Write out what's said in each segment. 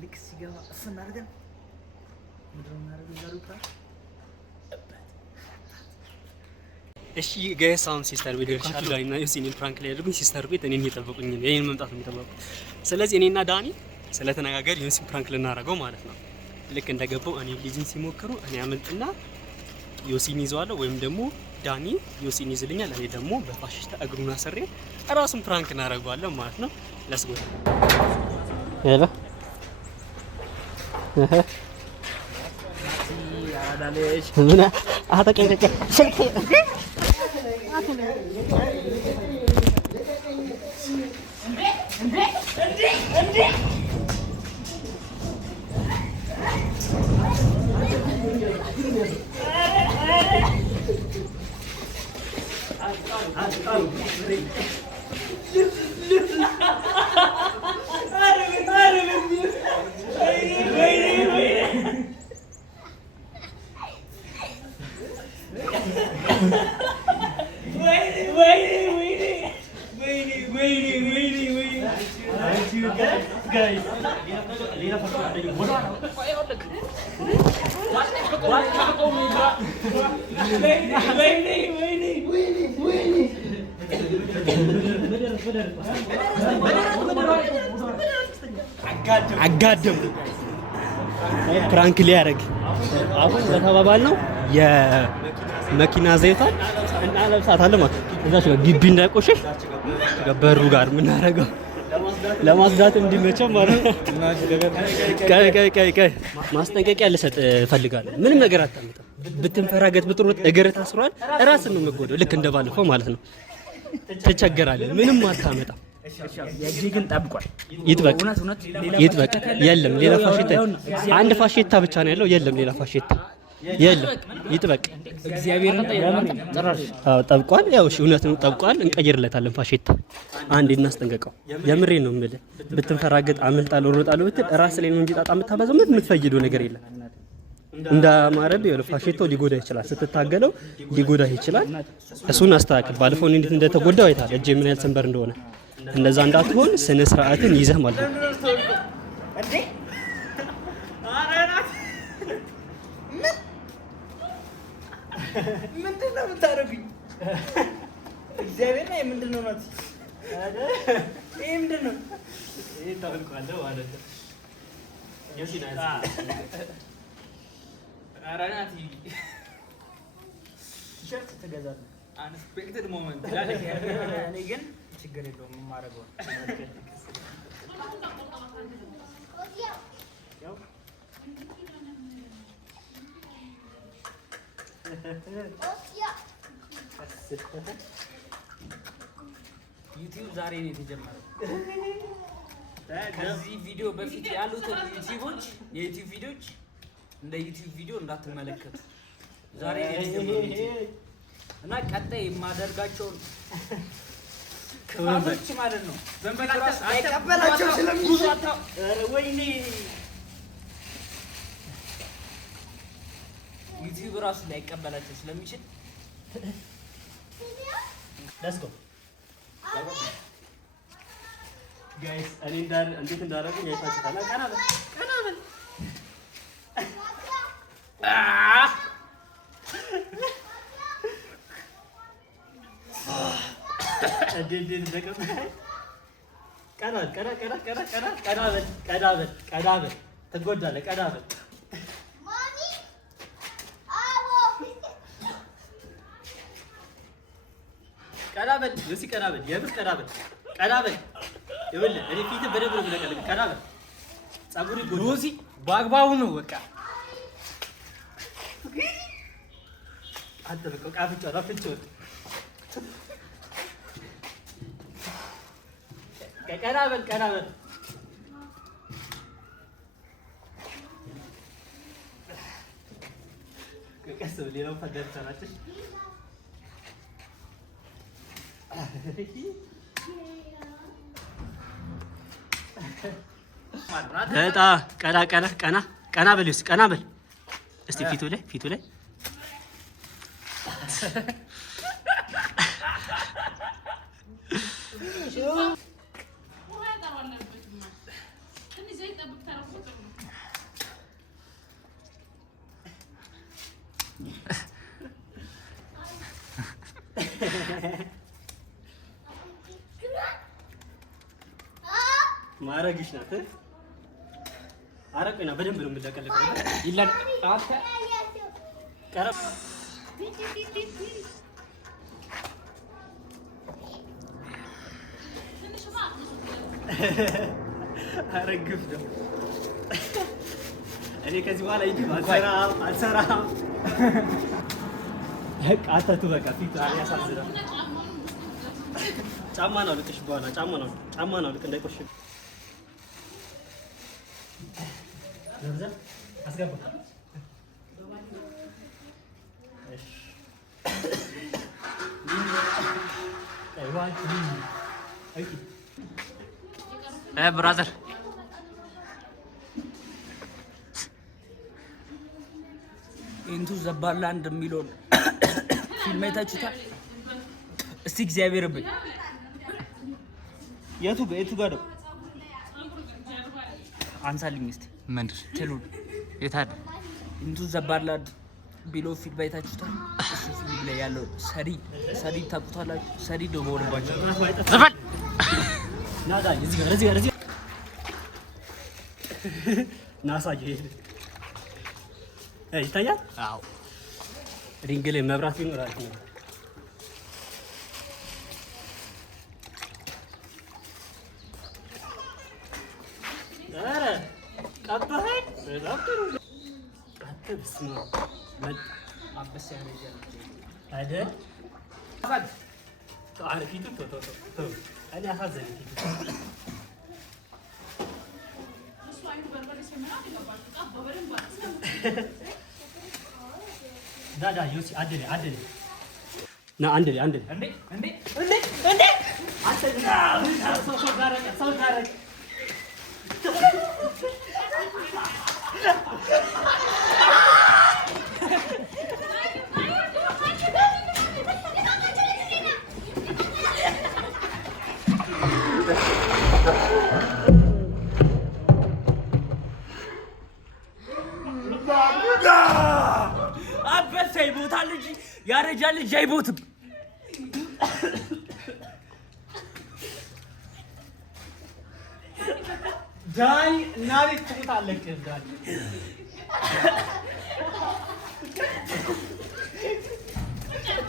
ልክ ሲገባ እፍና አድርገን ምድረው እናደርግ እሺ ጋይስ አሁን ሲስተር ቤት ደርሻለሁ። ዳኒና ዮሲንን ፕራንክ ላይ ያደርጉኝ ሲስተር ቤት እኔን እየጠበቁኝ ነው። የኔን መምጣት ነው የሚጠበቁት። ስለዚህ እኔና ዳኒ ስለተነጋገር ዮሲን ፕራንክ ልናደርገው ማለት ነው። ልክ እንደገባው እኔ ልጅን ሲሞክሩ እኔ አመልጥና ዮሲን ይዘዋለሁ ወይም ደግሞ ዳኒ ዮሲን ይዝልኛል። እኔ ደግሞ በፋሽስታ እግሩን አሰሬ ራሱን ፕራንክ እናደርገዋለን ማለት ነው። ለስጎ ሄሎ ያዳለሽ ምን አታቀቀቀ ሸክ አጋደም ፕራንክ ሊያደርግ አሁን በተባባል ነው የመኪና ዘይቷን እና ለብሳታለሁ ማለት እዛች ጋር ግቢ እንዳይቆሽሽ በሩ ጋር ምን አደረገው ለማስዳት እንዲመቸው ማለት ነው። ቀይ ማስጠንቀቂያ ልሰጥ እፈልጋለሁ። ምንም ነገር አታመጣም። ብትንፈራገጥ ብትሮጥ እግር ታስሯል። ራስን ነው የምትጎዳው። ልክ እንደባለፈው ማለት ነው። ትቸገራለህ። ምንም አታመጣም። ያጂ ግን ጠብቋል። ይጥበቅ። የለም ሌላ ፋሽታ፣ አንድ ፋሽታ ብቻ ነው ያለው። የለም ሌላ ፋሽታ የለም። ይጥበቅ። እግዚአብሔርን ጨራሽ ጠብቋል። ያው እሺ እውነት ነው ጠብቋል። እንቀይርለታለን ፋሽታ። አንዴ እናስጠንቀቀው። የምሬን ነው የምልህ። ብትንፈራገጥ አመልጣለሁ እሮጣለሁ ብትል ራስ ላይ ነው እንጂ ጣጣ የምታበዛው የምትፈይደው ነገር የለም። እንዳማረብ ይኸውልህ ፋሽቶ ሊጎዳ ይችላል። ስትታገለው ሊጎዳ ይችላል። እሱን አስተካክል። ባለፈው እንዴት እንደተጎዳው አይተሃል። እጄ ምን ያህል ሰንበር እንደሆነ። እንደዛ እንዳትሆን ስነ ስርዓትን ይዘህ ማለት ነው። እንዴ ምንድነው የምታደርጉኝ? እግዚአብሔር ነው ምንድነው ማለት ይሄ ምንድነው? ይሄ ታልቋለ ማለት ነው። ዮሲና አራናቲ ቲሸርት ተገዛለ አንስፔክትድ ሞመንት እኔ ግን ችግር የለውም የማደርገው ዩቲዩብ ዛሬ ነው የተጀመረው። ከዚህ ቪዲዮ በፊት ያሉት ዩቲዩቦች የዩቲዩብ ቪዲዮዎች እንደ ዩቲዩብ ቪዲዮ እንዳትመለከቱ። ዛሬ ነው የተጀመረው እና ቀጣይ የማደርጋቸውን ክፋቶች ማለት ነው በእንበላቸው አይቀበላቸው ስለሚዙ ወይኔ ዩቲዩብ ራሱ ላይቀበላቸው ስለሚችል ሌትስ ጎ ጋይስ። እኔ እንዴት እንዳደረጉኝ አይታችኋል። ቀና በል ቀና በል ትጎዳለህ። ቀና በል ቀና በል ዮሲ፣ ቀና በል የምር ቀና በል ይኸውልህ እኔ ፊትህ በደንብ ነው የምለቀልህ። ቀና በል ፀጉር ይጎዳል ዮሲ፣ በአግባቡ ነው በቃ። አንተ በቃ አፍንጫው ቀና በል ቀስ በል ሌላው ፈገግ ሰራችሽ ቀና በል እስኪ ቀና በል እስቲ ፊቱ ላይ ማረግሽ ናት። አረቀና በደንብ ነው የምትለቀለቀው። ይላል አታ ቀረብ አረግፍ ነው። እኔ ከዚህ በኋላ ዩቲዩብ አልሰራም። አታቱ በቃ ፊት ያሳዝናል። ጫማ ነው ልቅሽ በኋላ ጫማ ነው ልቅ እንዳይቆሽ ነብዛ አስገባ። እሺ ብራዘር ኢንቱ ዘ ባርላንድ የሚለውን ፊልም አይታችሁታል? እስቲ እግዚአብሔር ብኝ የቱ ጋር ነው? አንሳልኝ እስቲ ምንድን ትሉን የታለ? ኢንቱ ዘ ባርላንድ ቢሎ ፊልም አይታችሁታል? እሱ ፊልም ላይ ያለው ሰሪ ታውቁታላችሁ? ሰሪ ነው በወርባችሁ ዘፈን ናዳ እዚህ ጋር ናሳጅ ይታያል። አዎ ሪንግ ላይ መብራት ይኖራል። ኧረ ቀባኸኝ በጣም ጥሩ አትብስ ነው አበስ ያረጃል አይደል? አሪፊቱ ቶ እኔ አሳዘነኝ ፊቱ ዳዳ ዮሲ አደለ ና አንዴ እንዴ አንተ ሰው ጋር አበሳ ይቦታል እንጂ ያረጃል እንጂ አይቦትም። ዳይ ናሪ ትሙታለች ዳይ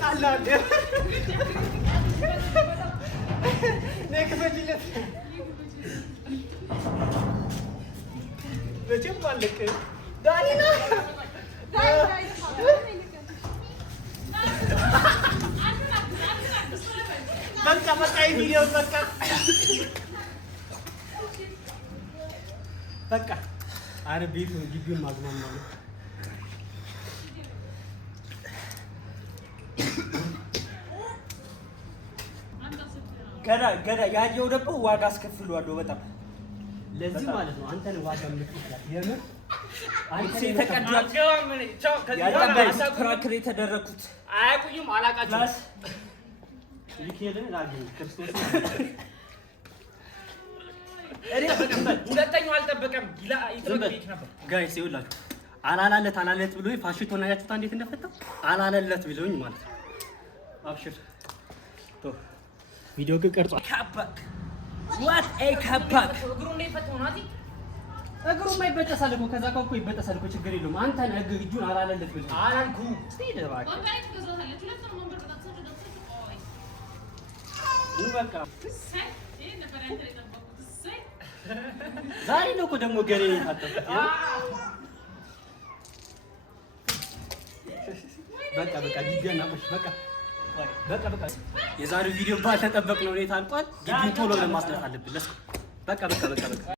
ታላለ ነክፈትለት በጭም ባለቀ ዳይ ነው በቃ ቪዲዮ በቃ አረ ቤቱ ግቢውን ማግማማ ነው። ገዳ ያየው ደግሞ ዋጋ አስከፍሏለሁ በጣም ለዚህ ማለት ነው። አንተን ዋጋ የምትከፍላት የምር አንተ የተቀዳው ፕራንክ የተደረኩት አያውቁኝም፣ አላውቃቸውም። ሚካኤልን ላግኝ ክርስቶስ ሁለተኛው አልጠበቀም ይጠብቅ ነበር። ጋይስ ይኸውላችሁ አላለለት ብሎኝ ፋሽቶ ነው ያያችሁት እንዴት እንደፈታ አላለለት ብሎኝ ማለት ነው። አብሽር ቶ ቪዲዮ ግን ቀርጿል። ካባክ what a ካባክ እግሩ እንደፈታው ናቲ እግሩ የማይበጠሳል እኮ ከዛ እኮ ይበጠሳል እኮ ችግር የለውም። አንተ ነህ እጁን አላለለት ብሎኝ አላልኩም። ስቲል ባክ በቃ ዛሬ ነው እኮ ደግሞ ገሬ የታጠብኩት። በቃ ዲገና በቃ የዛሬው ቪዲዮ ባልተጠበቅነው ሁኔታ አልቋል። ግቢውን ቶሎ ለማስለት አለብን። በቃ